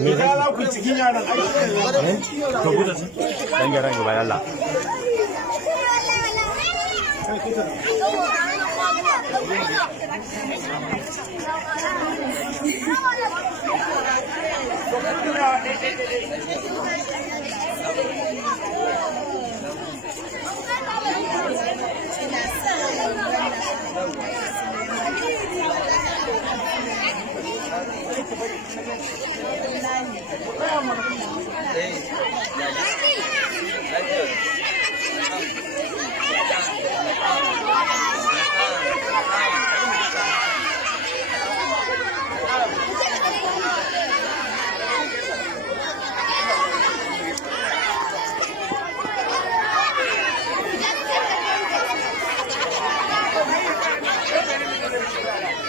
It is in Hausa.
Me za ku cikin yaran to gudu dan garan gaba Allah Hey,